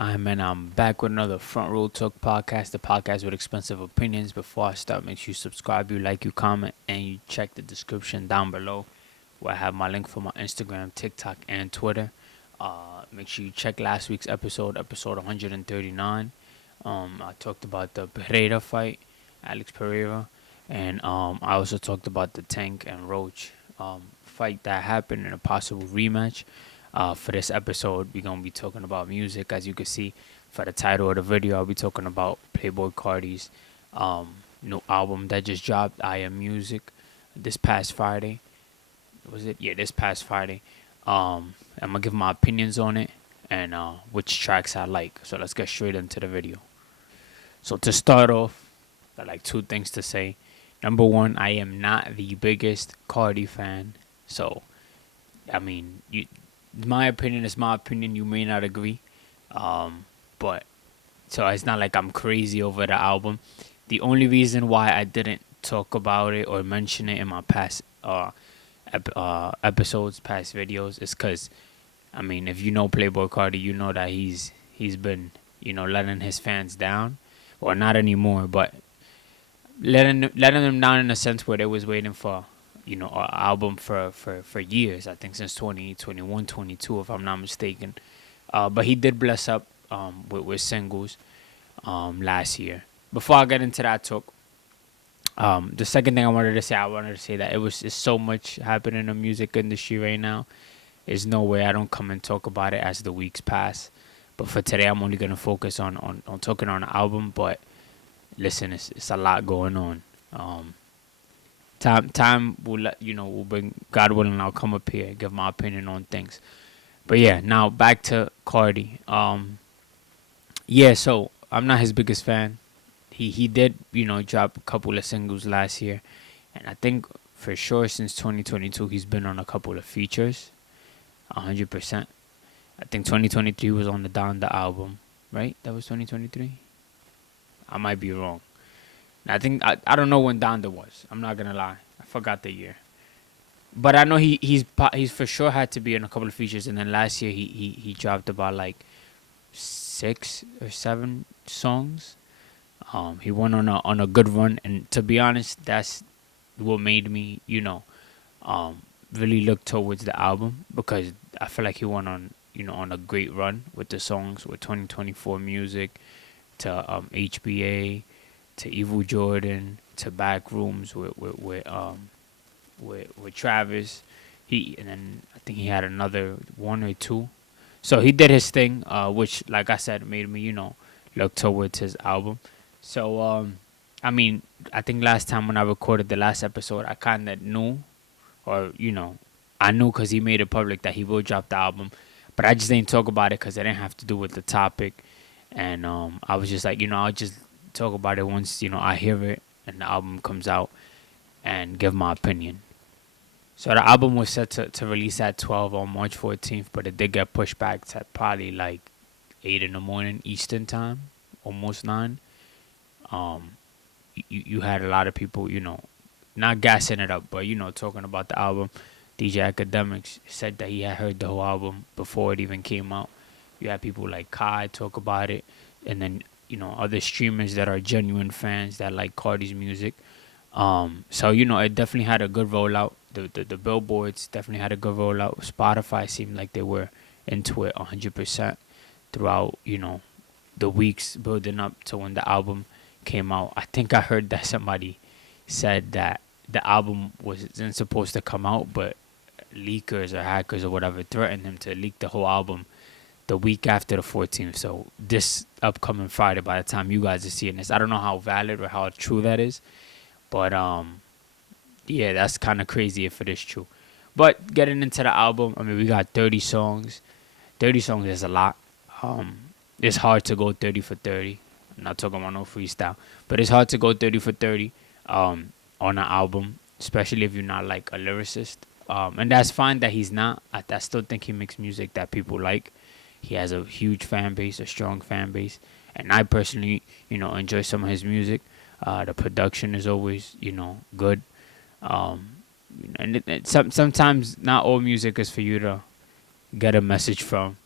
I'm back with another Front Row Talk podcast, the podcast with expensive opinions. Before I start, make sure you subscribe, you like, you comment, and you check the description down below where I have my link for my Instagram, TikTok, and Twitter. Make sure you check last week's episode 139. I talked about the Pereira fight, Alex Pereira, and I also talked about the Tank and Roach fight that happened in a possible rematch. For this episode, we're gonna be talking about music. As you can see, for the title of the video, I'll be talking about Playboicarti's new album that just dropped, I Am Music, this past Friday. Was it? Yeah, this past Friday. I'm gonna give my opinions on it and which tracks I like. So let's get straight into the video. So to start off, I like two things to say. Number one, I am not the biggest Cardi fan. So, I mean, my opinion is my opinion. You may not agree, but so it's not like I'm crazy over the album. The only reason why I didn't talk about it or mention it in my past episodes, past videos, is because I mean, if you know Playboicarti, you know that he's been letting his fans down, or not anymore, but letting them down in a sense where they was waiting for an album for years. I think since 2021, 22, if I'm not mistaken. But he did bless up with singles last year. Before I get into that talk, the second thing I wanted to say that it's so much happening in the music industry right now. There's no way I don't come and talk about it as the weeks pass. But for today, I'm only gonna focus on talking on the album. But listen, it's a lot going on. Time will bring, God willing, I'll come up here, give my opinion on things. But yeah, now back to Cardi. Yeah, so I'm not his biggest fan. He did drop a couple of singles last year, and I think for sure since 2022 he's been on a couple of features, 100%. I think 2023 was on the Donda album, right? That was 2023. I might be wrong. I think I don't know when Donda was. I'm not gonna lie. I forgot the year. But I know he's for sure had to be in a couple of features, and then last year he dropped about like 6 or 7 songs. He went on a good run, and to be honest, that's what made me really look towards the album, because I feel like he went on a great run with the songs, with 2024 music, to HBA, to Evil Jordan, to Backrooms with Travis. And then I think he had another one or two. So he did his thing, which, like I said, made me look towards his album. So I mean, I think last time when I recorded the last episode, I kind of knew, or I knew because he made it public that he will drop the album, but I just didn't talk about it because it didn't have to do with the topic. And I was just like, I'll just talk about it once, I hear it and the album comes out, and give my opinion. So the album was set to release at 12 on March 14th, but it did get pushed back to probably like 8 in the morning Eastern time, almost 9. You had a lot of people, not gassing it up, but, talking about the album. DJ Academics said that he had heard the whole album before it even came out. You had people like Kai talk about it, and then other streamers that are genuine fans that like Cardi's music. So it definitely had a good rollout. The billboards definitely had a good rollout. Spotify seemed like they were into it 100% throughout the weeks building up to when the album came out. I think I heard that somebody said that the album wasn't supposed to come out, but leakers or hackers or whatever threatened him to leak the whole album the week after the 14th. So this upcoming Friday, by the time you guys are seeing this, I don't know how valid or how true that is, but yeah, that's kind of crazy if it is true. But getting into the album, I mean, we got 30 songs. 30 songs is a lot. It's hard to go 30 for 30. I'm not talking about no freestyle, but it's hard to go 30 for 30 on an album, especially if you're not like a lyricist. And that's fine that he's not. I still think he makes music that people like. He has a huge fan base, a strong fan base, and I personally, enjoy some of his music. The production is always, good. And sometimes not all music is for you to get a message from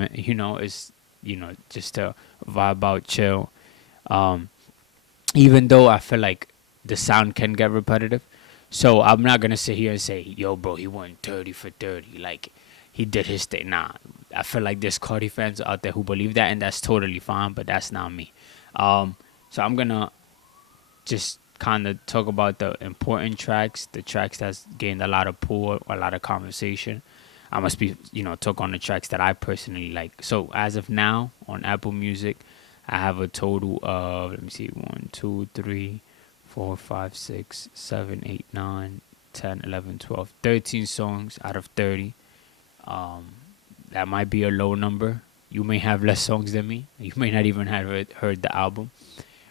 it. It's just to vibe out, chill. Um, Even though I feel like the sound can get repetitive. So I'm not gonna sit here and say, "Yo, bro, he went 30 for 30." Like he did his thing. Nah, I feel like there's Cardi fans out there who believe that, and that's totally fine. But that's not me. So I'm gonna just kind of talk about the important tracks, the tracks that's gained a lot of pull, a lot of conversation. I must be, talk on the tracks that I personally like. So as of now on Apple Music, I have a total of, let me see, 1, 2, 3, 4, 5, 6, 7, 8, 9, 10, 11, 12, 13 songs out of 30. Um, that might be a low number. You may have less songs than me. You may not even have heard the album.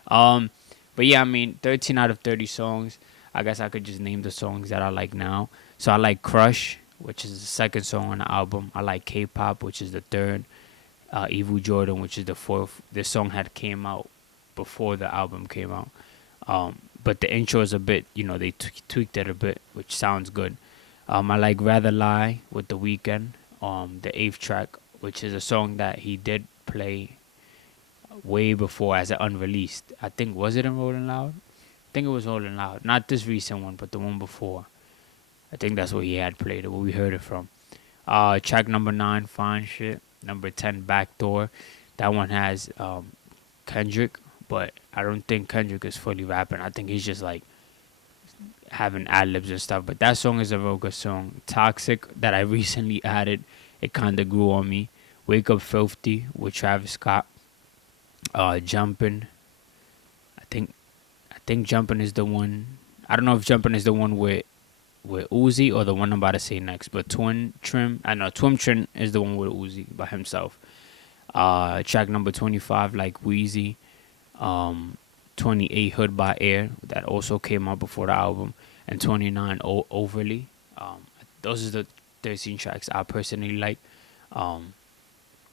Um, but yeah, I mean, 13 out of 30 songs. I guess I could just name the songs that I like now. So I like Crush, which is the second song on the album. I like K-pop, which is the third. Evil Jordan, which is the fourth. This song had came out before the album came out. But the intro is a bit, they tweaked it a bit, which sounds good. I like Rather Lie with The Weeknd. The eighth track, which is a song that he did play way before as an unreleased. I think, was it in Rolling Loud? I think it was Rolling Loud. Not this recent one, but the one before. I think that's what he had played, where we heard it from. Track number 9, Fine Shit. Number 10, Backdoor. That one has Kendrick, but I don't think Kendrick is fully rapping. I think he's just like having ad-libs and stuff. But that song is a real good song. Toxic, that I recently added. It kind of grew on me. Wake Up Filthy with Travis Scott. Jumpin'. I think Jumpin' is the one. I don't know if Jumpin' is the one with Uzi or the one I'm about to say next. But Twin Trim. I know Twin Trim is the one with Uzi by himself. Track number 25, like Wheezy. 28, Hood by Air, that also came out before the album. And 29, Overly. Those are the 13 tracks I personally like. And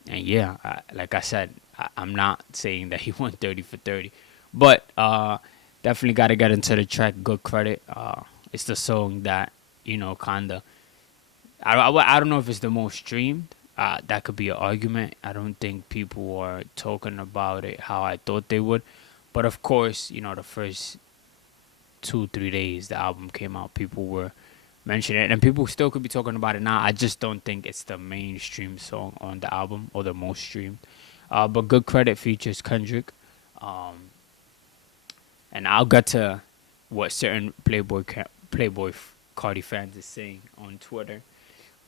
yeah, like I said, I'm not saying that he went 30 for 30. But definitely got to get into the track Good Credit. It's the song that, kind of... I don't know if it's the most streamed. That could be an argument. I don't think people are talking about it how I thought they would. But of course, the first 2-3 days the album came out, people were mentioning it. And people still could be talking about it now. I just don't think it's the mainstream song on the album or the most streamed. But Good Credit features Kendrick. And I'll get to what certain Playboicarti fans is saying on Twitter,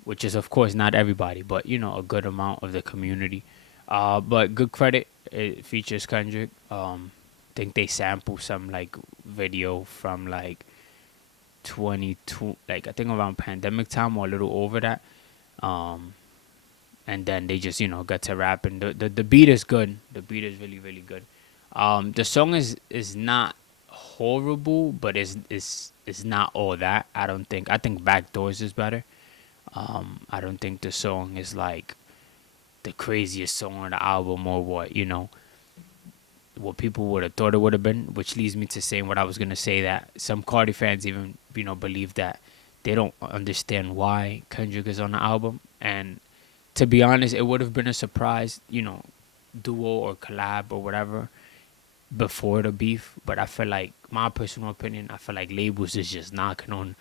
which is, of course, not everybody, but, a good amount of the community. But Good Credit, it features Kendrick. I think they sample some, like, video from, like, 22, like, I think around pandemic time or a little over that. And then they just, got to rapping. The beat is good. The beat is really, really good. The song is not horrible, but it's not all that. I don't think. I think Backdoors is better. I don't think the song is like the craziest song on the album or what people would have thought it would have been, which leads me to saying what I was gonna say, that some Cardi fans even believe that they don't understand why Kendrick is on the album. And to be honest, it would have been a surprise, duo or collab or whatever before the beef. But I feel like, my personal opinion, I feel like labels is just knocking on,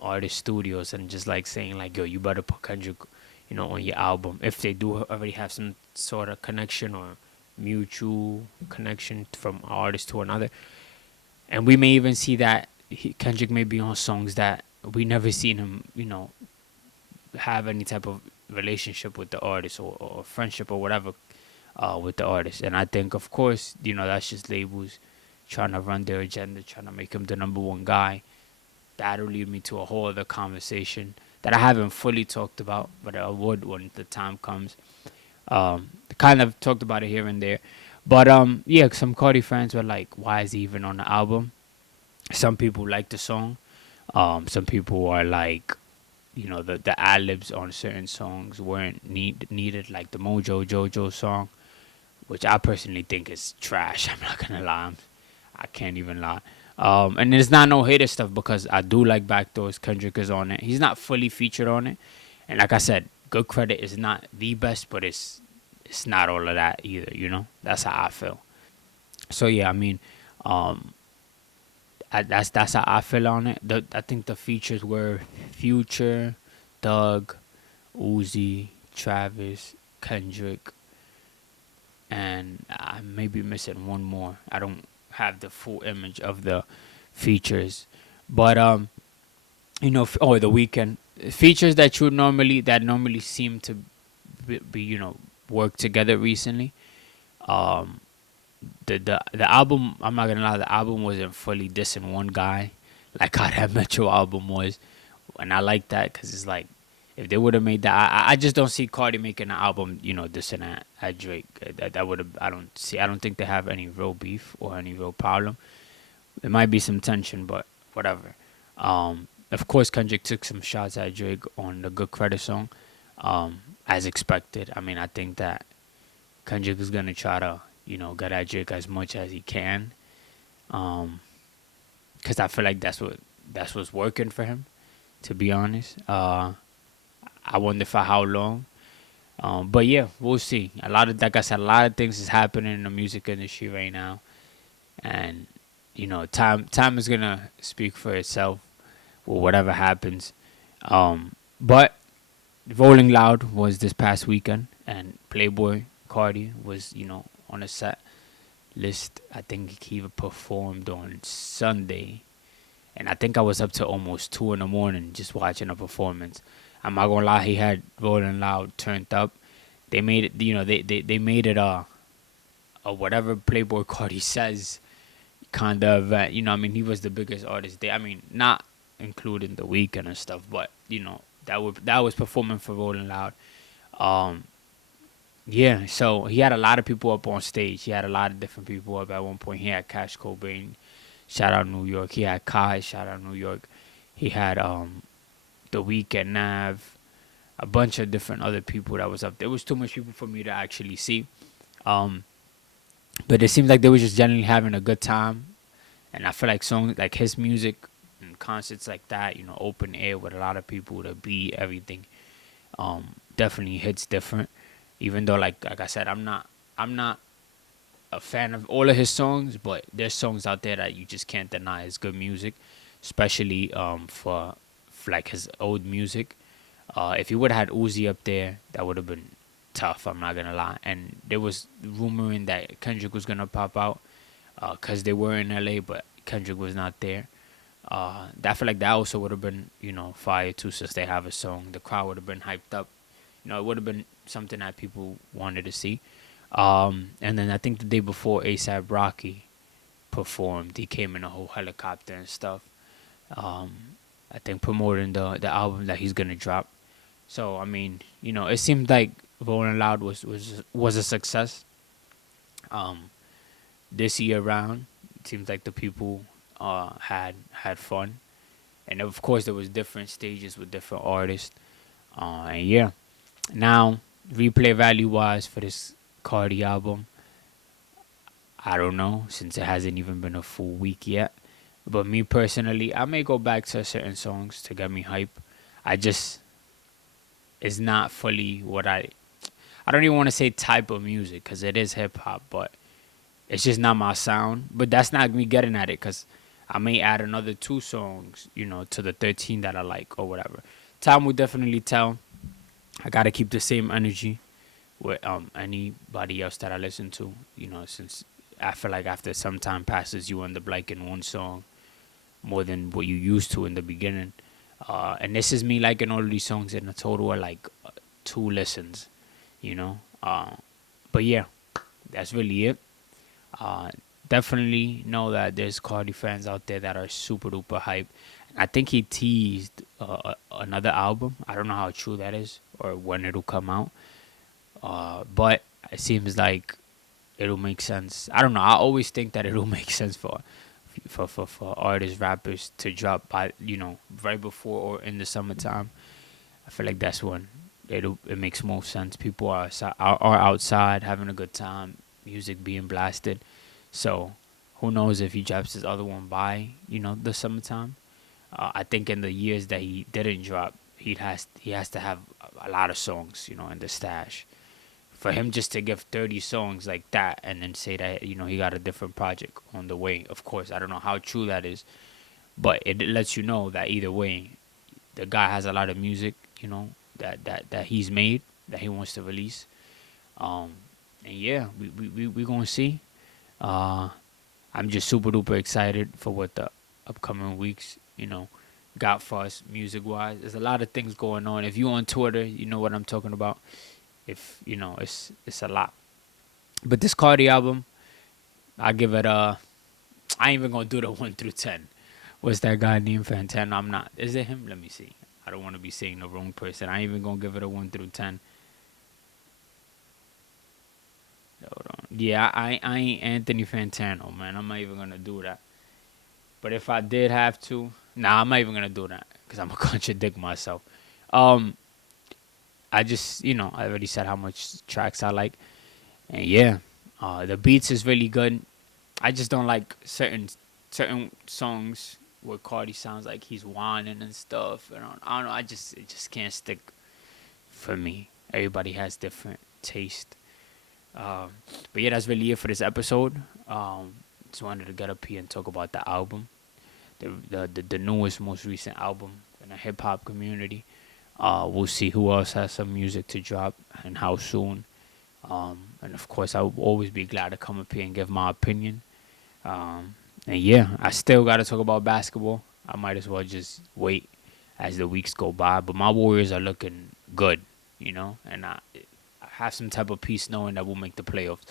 artist studios and just like saying like, yo, you better put Kendrick, on your album, if they do already have some sort of connection or mutual connection from an artist to another. And we may even see that Kendrick may be on songs that we never seen him, have any type of relationship with the artist or friendship or whatever with the artist. And I think, of course, that's just labels trying to run their agenda, trying to make him the number one guy. That'll lead me to a whole other conversation that I haven't fully talked about, but I would when the time comes. Kind of talked about it here and there. But yeah, some Cardi fans were like, why is he even on the album? Some people like the song. Some people are like, the ad-libs on certain songs weren't needed, like the Mojo Jojo song, which I personally think is trash. I'm not going to lie. I can't even lie. And there's not no hater stuff, because I do like Backdoors. Kendrick is on it. He's not fully featured on it. And like I said, Good Credit is not the best, but it's not all of that either. That's how I feel. So yeah, I mean, um, that's how I feel on it. I think the features were Future, Doug, Uzi, Travis, Kendrick, and I may be missing one more. I don't have the full image of the features, but the weekend features that normally seem to be work together recently. Um, the album, I'm not gonna lie, the album wasn't fully dissing one guy like how that Metro album was, and I like that because it's like if they would have made that, I just don't see Cardi making an album, dissing at Drake. That would have I don't think they have any real beef or any real problem. There might be some tension, but whatever. Of course, Kendrick took some shots at Drake on the Good Credit song, as expected. I mean, I think that Kendrick is gonna try to, get at Drake as much as he can, because I feel like that's what's working for him. To be honest, I wonder for how long. But yeah, we'll see. Like I said, a lot of things is happening in the music industry right now, and time is gonna speak for itself with whatever happens. But Rolling Loud was this past weekend, and Playboy Cardi was on a set list. I think he even performed on Sunday, and I think I was up to almost 2 in the morning just watching a performance. I'm not gonna lie, he had Rolling Loud turned up. They made it, they made it a whatever Playboy Cardi says kind of event. I mean, he was the biggest artist there. I mean, not including the weekend and stuff, but that was performing for Rolling Loud. Um, yeah, so he had a lot of people up on stage. He had a lot of different people up at one point. He had Cash Cobain, shout out New York. He had Kai, shout out New York. He had the Weekend Nav, a bunch of different other people that was up there. It was too much people for me to actually see. Um, but it seems like they were just generally having a good time. And I feel like songs like his music and concerts like that, open air with a lot of people, the beat, everything, definitely hits different. Even though like I said, I'm not a fan of all of his songs, but there's songs out there that you just can't deny is good music, especially for like his old music. If he would have had Uzi up there, that would have been tough. I'm not gonna lie. And there was rumoring that Kendrick was gonna pop out, cause they were in LA, but Kendrick was not there. I feel like that also would have been fire too, since they have a song. The crowd would have been hyped up. It would have been something that people wanted to see. And then I think the day before ASAP Rocky performed, he came in a whole helicopter and stuff. Um, I think promoting the album that he's gonna drop. So I mean, it seemed like Rolling Loud was a success. Um, this year round, it seems like the people had fun, and of course there was different stages with different artists. And yeah, now replay value wise for this Cardi album, I don't know since it hasn't even been a full week yet. But me personally, I may go back to certain songs to get me hype. I just it's not fully what I don't even want to say type of music because it is hip hop, but it's just not my sound. But that's not me getting at it because I may add another 2 songs, to the 13 that I like or whatever. Time will definitely tell. I gotta keep the same energy with anybody else that I listen to, since I feel like after some time passes, you end up liking one song more than what you used to in the beginning. And this is me liking all of these songs in a total of like 2 listens, you know. But yeah, that's really it. Uh, Definitely know that there's Cardi fans out there that are super duper hype. I think he teased another album. I don't know how true that is or when it'll come out. But it seems like it'll make sense. I don't know. I always think that it'll make sense for artists, rappers to drop by right before or in the summertime. I feel like that's when it makes most sense. People are outside having a good time, music being blasted. So who knows if he drops his other one by the summertime. I think in the years that he didn't drop, he has to have a lot of songs, in the stash. For him just to give 30 songs like that and then say that, he got a different project on the way. Of course, I don't know how true that is, but it lets you know that either way, the guy has a lot of music, that he's made, that he wants to release. And yeah, we gonna see. I'm just super duper excited for what the upcoming weeks, got for us music wise. There's a lot of things going on. If you on Twitter, you know what I'm talking about. If it's a lot. But this Cardi album, I give it a. I ain't even gonna do the 1 through 10. What's that guy named Fantano? I'm not. Is it him? Let me see. I don't want to be saying the wrong person. I ain't even gonna give it a 1 through 10. Hold on. Yeah, I ain't Anthony Fantano, man. I'm not even gonna do that. But if I did have to, nah, I'm not even gonna do that because I'm gonna contradict myself. Um, I just, I already said how much tracks I like, and yeah, the beats is really good. I just don't like certain songs where Cardi sounds like he's whining and stuff. And I don't know. It just can't stick for me. Everybody has different taste. But yeah, that's really it for this episode. Just wanted to get up here and talk about the album, the newest, most recent album in the hip hop community. We'll see who else has some music to drop and how soon. And of course, I will always be glad to come up here and give my opinion. And yeah, I still got to talk about basketball. I might as well just wait as the weeks go by. But my Warriors are looking good, and I have some type of peace knowing that we'll make the playoffs.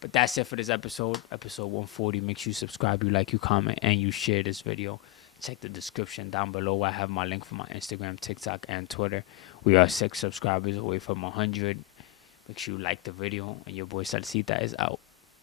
But that's it for this episode 140. Make sure you subscribe, you like, you comment, and you share this video. Check the description down below. I have my link for my Instagram, TikTok, and Twitter. We are 6 subscribers away from 100. Make sure you like the video, and your boy Salsita is out.